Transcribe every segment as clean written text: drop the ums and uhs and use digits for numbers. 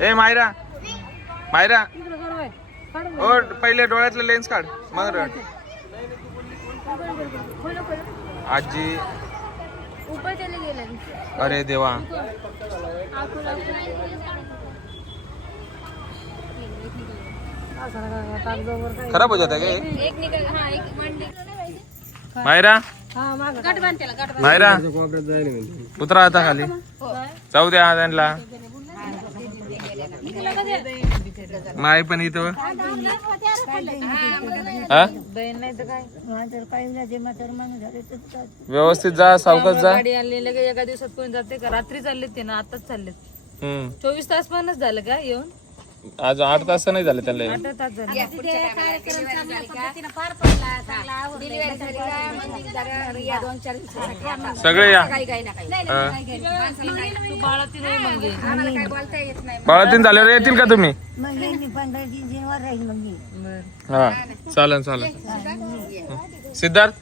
ए मायरा मायरा ओ पहिले डोळ्यातलं लेन्स काढ मग रड. आजी अरे देवा खराब हो जाता है मायरा मायरा उतरा आता खाली जाऊ द्या त्यांना माय पण इथं व्यवस्थित जा सावकाश जा. गाडी आणली लगे एका दिवसात कोण जाते का? रात्री चाललेत ते ना आताच चाललेत. 24 तास पणच झालं का येऊन? आज 8 तास नाही झाले त्यांना. 8 तास झाले. सगळे या बाळातीन झाल्यावर येतील का तुम्ही? हा चालेल चालेल. सिद्धार्थ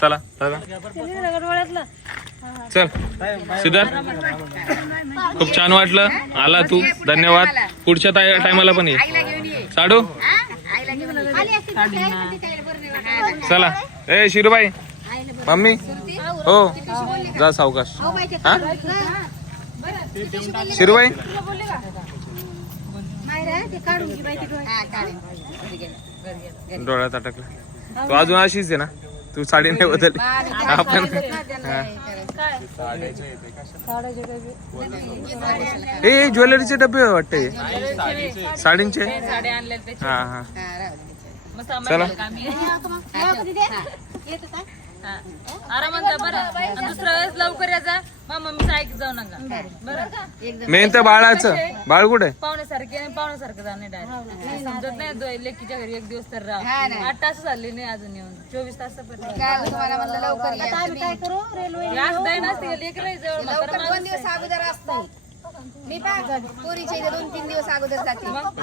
चला दादा चल. सिद्धार्थ खूप छान वाटलं आला तू. धन्यवाद. पुढच्या टायमाला पण ये. साडू चला. ए शिरूबाई मम्मी हो जा सावकाश. हा शिरूबाई डोळ्यात अटकला. तू अजून अशीच आहे ना. तू साडी नाही बदलली. आपण हे ज्वेलरीचे डबे वाटते साडींचे. हा हा चला आरामात जा बरं. दुसऱ्या वेळेस लवकर यायचा. मम्मीचं ऐक जाऊ नका बरं. मेन तर बाळाचं. बाळ कुठे? पाहुण्यासारखं जाणे डायरेक्ट समजत नाही. लेकीच्या घरी एक दिवस तर राहा. 8 तास झाले नाही अजून येऊन. 24 तास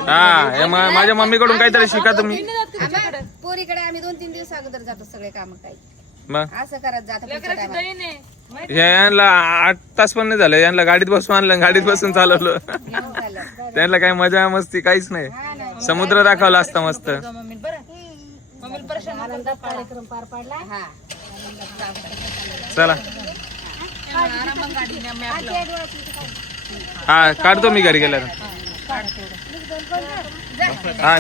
हा माझ्या मम्मीकडून काहीतरी शिका तुम्ही. पोरीकडे आम्ही 2-3 दिवस अगोदर जातो सगळे काम काही. मग असं करत जात. यांना 8 तास पण नाही झाले. यांना गाडीत बसून आणलं. गाडीत बसून चालवलं. त्यांना काही मजा मस्ती काहीच नाही. समुद्र दाखवला असता मस्त. कार्यक्रम पार पाडला. चला हा काढतो मी घरी गेल्यावर. हा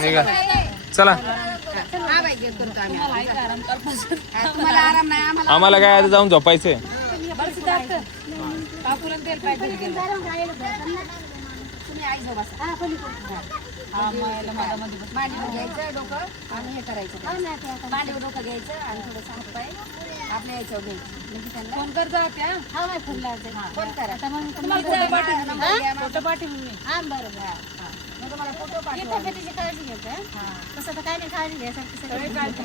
निघा चला. आम्हाला काय आता जाऊन झोपायचंय. मांडीवर घ्यायचं डोकं आणि हे करायचं. मांडीवर डोकं घ्यायचं आणि थोडंसं हातपाय आपल्या याच्यावर घ्यायचं. फोन कर जा त्या. फोन करा. तुम्हाला फोटो पाठवा. काळजी घ्यायचं. तसं तर काय नाही काळजी घ्यायचं. सगळे काळजी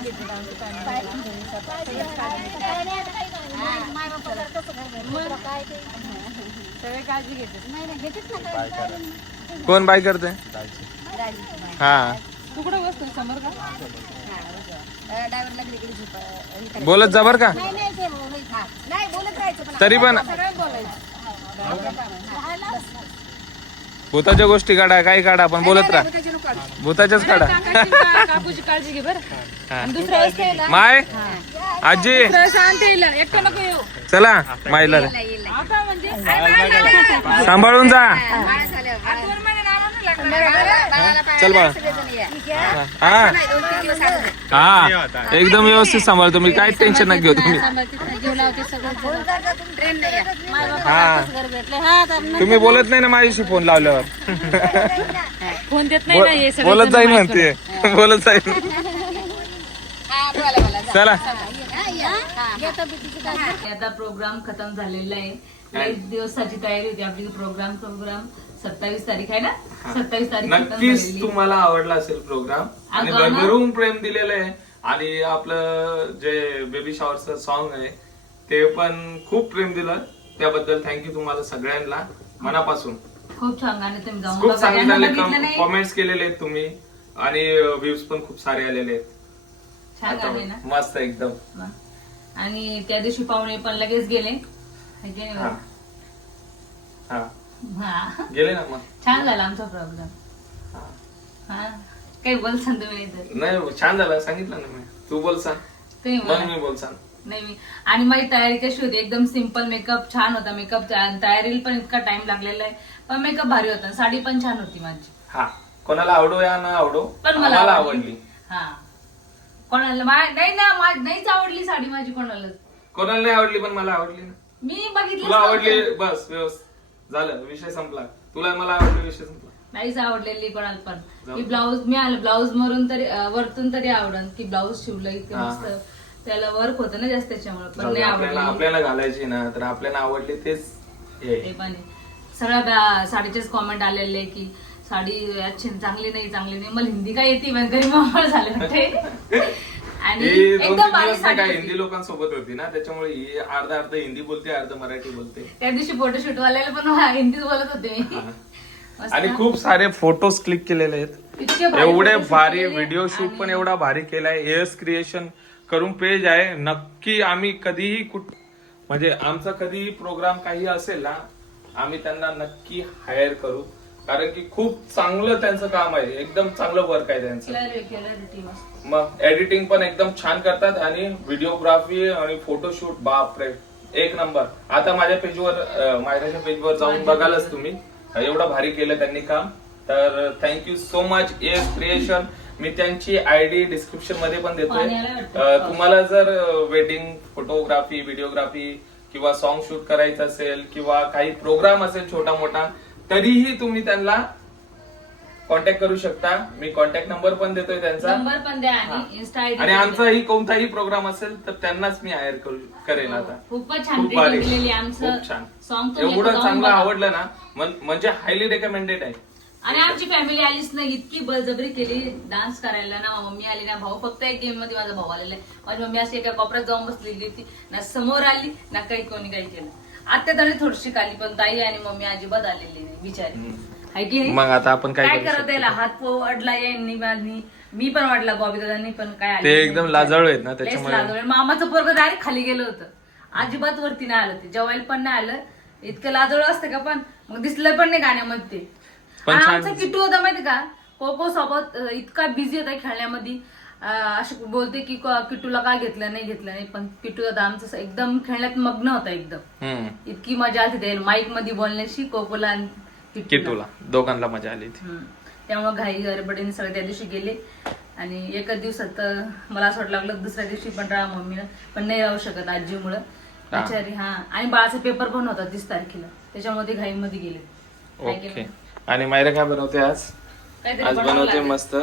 घेते. नाही घेतेच ना. कोण बाय करते? हा तू कुठे बसतो समोर का? ड्रायव्हरला कडे झोप. बोलत जा बर का. नाही बोलत राहायचं. तरी पण भूताच्या गोष्टी काढा काही काढा पण बोलत राहा. भूताच्याच काढा. काकूची काळजी घे बरं. आणि दुसऱ्या वेळेस माय आजी एकटं नको येऊ. चला मायला आता म्हणजे सांभाळून जा. 2 महिने चल बाळा. हा हा एकदम व्यवस्थित सांभाळतो मी. काय टेन्शन नाही घेऊ तुम्ही. हा तुम्ही बोलत नाही ना माझ्याशी फोन लावल्यावर. फोन देत नाही. बोलत जाईल म्हणते. बोलत जाईल. चला आता प्रोग्राम खतम झालेला आहे. एक दिवसाची तयारी होती आपली. प्रोग्राम 27 तारीख आहे ना. 27 तारीख नक्कीच तुम्हाला आवडला असेल प्रोग्राम. आणि भरभरून प्रेम दिलेलं आहे. आणि आपलं जे बेबी शॉवरचं सॉन्ग आहे ते पण खूप प्रेम दिलं. त्याबद्दल थँक्यू तुम्हाला सगळ्यांना मनापासून. खूप छान गाणे तुम्ही जाऊन खूप चांगले कमेंट्स केलेले आहेत तुम्ही. आणि व्ह्यूज पण खूप सारे आलेले आहेत. छान गाणे ना. मस्त एकदम. आणि त्या दिवशी पाहुणे पण लगेच गेले. हा हा गेले ना मग. छान झाला आमचा प्रोग्राम. हा. हा काही बोलसान तुम्ही तर नाही छान झालं सांगितलं ना मी. तू बोल सांग तुम्ही मग मला मी बोल सांग. नाही मी आणि माझी तयारी कशी होती एकदम सिंपल मेकअप छान होता. मेकअप तयारीला पण इतका टाइम लागलेला आहे पण मेकअप भारी होता. साडी पण छान होती माझी. हा कोणाला आवडो या ना आवडो पण मला मला आवडली. आवडली. हा कोणाला नाही ना नाहीच आवडली साडी माझी कोणालाच. कोणाला नाही आवडली पण मला आवडली ना. मी बघितलं तुला आवडली बस व्यवस्थित झालं विषय संपला. तुला मला आवडली विषय संपला. नाहीच आवडलेली कोणाला पण जाऊ. की ब्लाऊज मी आलं ब्लाऊज मरून तरी वरतून तरी आवडन की ब्लाऊज शिवलं इतकं हा. मस्त त्याला वर्क होतं ना जास्त त्याच्यामुळे पण जाऊ दे, नाही आपल्याला आवडली. आपल्याला घालायची ना तर आपल्याला आवडली तेच हे. ते पण आहे. सगळ्या साडीचेच कॉमेंट आलेले की साडी अच्छी चांगली नाही मला हिंदी काय येते घरी मावळ झाले होते आणि ही 2-3 एकदम भारी दिवस साडी काय होती. हिंदी लोकांसोबत होती ना त्याच्यामुळे ही अर्धा हिंदी बोलते अर्ध मराठी बोलते. त्या दिवशी फोटोशूट वाल्याला पण हिंदीच बोलत होते मी. हा. मस्त. आणि खूप सारे फोटोज क्लिक केलेले आहेत. इतके भारी एवढे photoshoot भारी केलेले व्हिडिओ शूट पण आणि एवढा भारी केलाय. एस क्रिएशन करून पेज आहे. नक्की आम्ही कधीही म्हणजे आमचा कधीही प्रोग्राम काही असेल ना आम्ही त्यांना नक्की हायर करू कारण की खूप चांगलं त्यांचं काम आहे. एकदम चांगलं वर्क आहे त्यांचं. clarity मस्त. मग एडिटिंग पण एकदम छान करतात आणि व्हिडिओग्राफी आणि फोटोशूट बापरे एक नंबर. आता माझ्या पेजवर मायराच्या पेजवर जाऊन बघालच तुम्ही एवढं भारी केलं त्यांनी काम. तर thank you so much S creation. मी त्यांची आयडी डिस्क्रिप्शन मध्ये पण देतोय. पाण्याला वाटतं. तुम्हाला जर वेडिंग फोटोग्राफी व्हिडिओग्राफी किंवा सॉन्ग शूट करायचं असेल किंवा काही प्रोग्राम असेल छोटा मोठा तरीही तुम्ही त्यांना कॉन्टॅक्ट करू शकता. मी कॉन्टॅक्ट नंबर पण देतोय त्यांचा. नंबर पण द्या हा. आणि इन्स्टा आयडी आणि आमचाही कोणताही प्रोग्राम असेल तर त्यांनाच मी हायर करेन आता. खूपच छान खूप भारी. रेटिंग दिलेली आमचं खूप छान. सॉन्ग एवढं चांगलं आवडलं ना म्हणजे हायली रेकमेंडेड आहे. आणि आमची फॅमिली आलीच नाही इतकी बळजबरी केली डान्स करायला ना. मम्मी आली ना भाऊ फक्त एक गेम मध्ये माझा भाऊ आलेला आहे. माझी मम्मी अशी एका कोपऱ्यात जाऊन बसलेली होती ना समोर आली ना काही कोणी काही केलं. आता तरी थोडीशी काली पण ताई आणि मम्मी अजिबात आलेली नाही बिचारी. आहे की नाही? मग आता आपण काय काय करू करत शकतो? यायला हात अडला यांनी माझी मी पण वाटला बॉबी दादांनी पण काय आले ते नाही. एकदम लाजाळू आहेत ना लयच त्याच्यामुळे. लाजाळू. मामाचं पोरग डायरेक्ट खाली गेलं होतं. अजिबात वरती नाही आलं ते जेवायला पण नाही आलं. इतकं लाजळू असतं का पण मग दिसलं पण नाही गाण्यामध्ये ते. पण आणि छान आमचा किट्टू होता माहिती का कोको सोबत इतका बिझी होता खेळण्यामध्ये. असं बोलते की किट्टूला काय घेतलं नाही पण किट्टू दादा आमचं एकदम खेळण्यात मग्न होता एकदम. इतकी मजा आली ते माईक मध्ये बोलण्याची कोकोला आणि किट्टूला दोघांना मजा आली ती. त्यामुळे घाई गडबडीने सगळे त्या दिवशी गेले आणि एकच दिवसात मला असं वाटलं लागलं दुसऱ्या दिवशी पण राहा मम्मीनं पण नाही राहू शकत आजीमुळं बिचारी. हा आणि बाळाचा पेपर पण होता 30 तारखेला त्याच्यामुळे ते घाईमध्ये गेले. काय ओके. केलं? आणि मायरा काय बनवते आज? काहीतरी आज बनवावं बनवते लागेल. मस्त.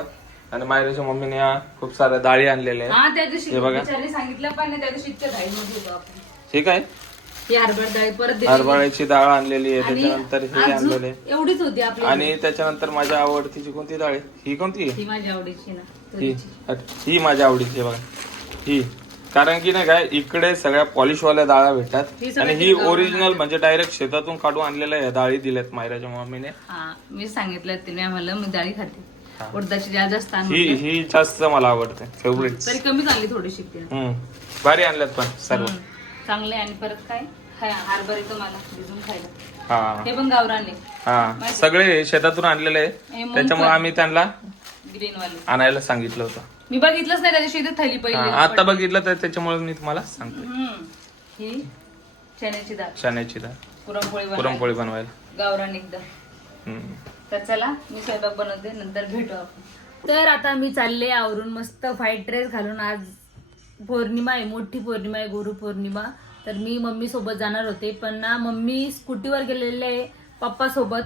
आणि मायराच्या मम्मीने खूप साऱ्या डाळी आणलेल्या आहेत. हा त्या दिवशी हे बघा. बिचारी सांगितलं पण नाही त्या दिवशी इतक्या घाईमध्ये होतो आपण. ठीक आहे. ही हरभरा डाळ परत दिली. हरभऱ्याची डाळ आणलेली आहे आणि त्याच्यानंतर हे अजून आणलेले एवढीच होती आपली. आणि त्याच्यानंतर माझ्या आवडतीची कोणती डाळ आहे? ही कोणती आहे? ही माझ्या आवडीची ना ही तुरीची. ही माझ्या आवडीची आहे बघा ही. कारण की नाही काय इकडे सगळ्या पॉलिशवाल्या डाळा भेटतात ही सगळ्या आणि ही गावाला ओरिजिनल म्हणजे डायरेक्ट शेतातून काढून आणलेल्या ह्या डाळी दिल्यात मायराच्या मम्मीने. हा मी सांगितलं तिने मला मी डाळी खाते. हा. उडदाची डाळ जास्त आणून ही ठेव. ही जास्त मला आवडते फेवरेट. तरी कमीच आणली थोडीशी तिने. भारी आणल्यात पण सर्व. चांगले आणि परत काय हरभरे तर मला भिजून खायला. हा हे पण गावराने हा सगळे शेतातून आणलेले हे आहे मूग त्याच्यामुळे पण. आम्ही त्यांना ग्रीन वाले आणायला सांगितलं होतं. मी बघितलंच नाही त्या दिवशी इथे थैली पहिली. आता बघितलं तर त्याच्यामुळे मी तुम्हाला सांगतो. ही चण्याची डाळ चण्याची डाळ पुरणपोळी पुरणपोळी बनवायला. गावरान एकदम. हम्म. तर चला मी स्वयंपाक बनवते नंतर भेटू आपण. तर आता मी चालले आवरून मस्त व्हाईट ड्रेस घालून. आज पौर्णिमा आहे मोठी पौर्णिमा आहे गुरु पौर्णिमा. तर मी मम्मी सोबत जाणार होते पण ना मम्मी स्कूटीवर गेलेले आहे पप्पा सोबत.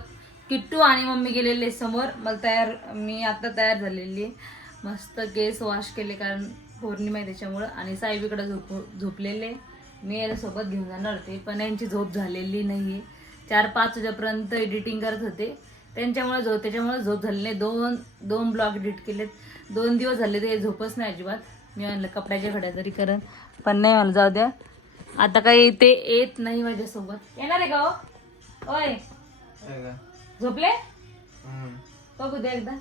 किट्टू आणि मम्मी गेलेले समोर. मला मी आता तयार झालेली आहे. मस्त केस वॉश केले कारण पौर्णिमा आहे त्याच्यामुळं. आणि साहेबीकडे झोपलेले. मी याला सोबत घेऊन जाणार होते पण यांची झोप झालेली नाहीये. 4-5 वाजेपर्यंत एडिटिंग करत होते त्याच्यामुळे झोप झाली नाही. दोन ब्लॉग एडिट केलेत. 2 दिवस झाले ते झोपच नाही अजिबात. मी म्हणलं कपड्याच्या घड्या तरी करण पण नाही मला जाऊ द्या. आता काही ते येत नाही माझ्यासोबत. येणार आहे का हो? ओय झोपले बघू दे एकदा.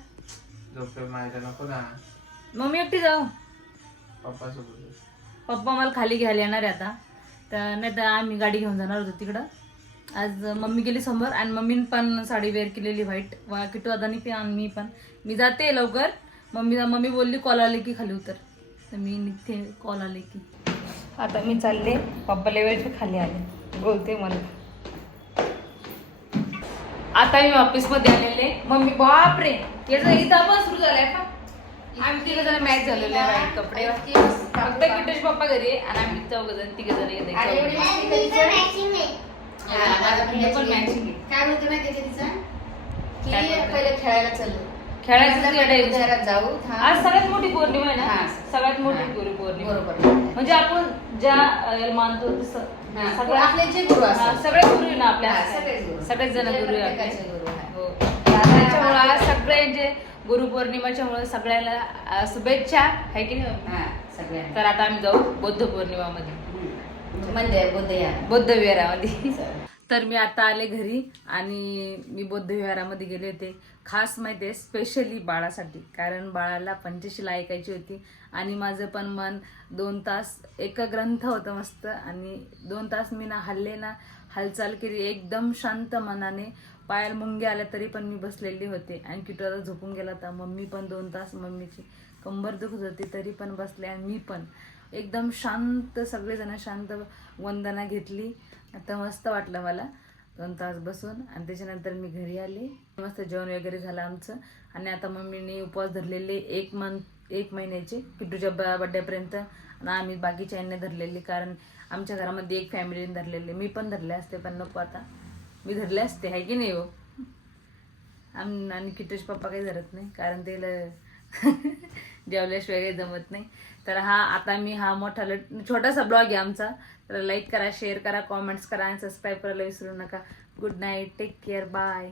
मग मी एकटी जाऊ. पप्पा मला खाली घ्यायला येणार आहे आता. तर नाही तर आम्ही गाडी घेऊन जाणार होतो तिकडं. आज मम्मी गेली समोर आणि मम्मीने पण साडी वेअर केलेली व्हाईट, किट्टू दादानी पण आणि मी पण. मी जाते लवकर. मम्मी बोलली कॉल आले की खाली उतर, तर मी निघते कॉल आले की. आता मी चालले, पप्पाला वेळचे खाली आले बोलते मला. आता मी ऑफिसमध्ये आलेले. मम्मी बापरे याचा इथं पण सुरू झालाय का? आम्ही तिघ जण मॅच झालेले व्हाईट कपडे. फक्त किटेश पप्पा घरी आहे आणि आम्ही चौघ जण तिघ जण येते. पण मॅचिंग आहे. काय बोलते माहिती तिचं की पहिले खेळायला चाललो, खेळायचं शहरात जाऊ. आज सगळ्यात मोठी पौर्णिमा आहे ना. हा. सगळ्यात मोठी गुरु पौर्णिमा. बरोबर. म्हणजे आपण ज्या याला मानतो तसं सगळं आपले जे गुरु असतात सगळे गुरु आहे ना आपल्या. सगळेच गुरु. सगळेच जण गुरु आहे आपले. प्रत्येकाचे गुरु आहे. हो. त्याच्यामुळे सगळ्यांचे गुरुपौर्णिमाच्या मुळे सगळ्याला शुभेच्छा आहे की नाही. सगळ्यांना. तर आता आम्ही जाऊ बुद्ध पौर्णिमामध्ये, म्हणजे बौद्ध विहारामध्ये. तर मी आता आले घरी आणि मी बौद्ध विहारामध्ये गेले होते खास माहिती आहे स्पेशली बाळासाठी, कारण बाळाला पंचशीला ऐकायची होती आणि माझं पण मन 2 तास एक ग्रंथ होतं मस्त आणि 2 तास मी ना हल्ले ना हालचाल केली एकदम शांत मनाने. पायाला मुंगे आल्या तरी पण मी बसलेली होते आणि किटोरा झोपून गेला होता. मम्मी पण 2 तास मम्मीची कंबर दुखत होती तरी पण बसले आणि मी पण एकदम शांत, सगळेजण शांत वंदना घेतली. आता मस्त वाटलं मला 2 तास बसून आणि त्याच्यानंतर मी घरी आले. मस्त जेवण वगैरे झालं आमचं आणि आता मम्मीने उपवास धरलेले 1 महिन्याचे किट्टूच्या बड्डेपर्यंत आणि आम्ही बाकीच्यांनी धरलेले, कारण आमच्या घरामध्ये एक फॅमिलीने धरलेले. मी पण धरले असते पण नको आता, मी धरले असते आहे की नाही हो. आणि किट्टूचे पप्पा काही धरत नाही कारण त्याला जेवल्याशिवाय काही जमत नाही. तर आता मी मोठा छोटासा ब्लॉग आहे आमचा. तर लाईक करा, शेअर करा, कॉमेंट्स करा आणि सबस्क्राईब करायला विसरू नका. Good night, take care, bye.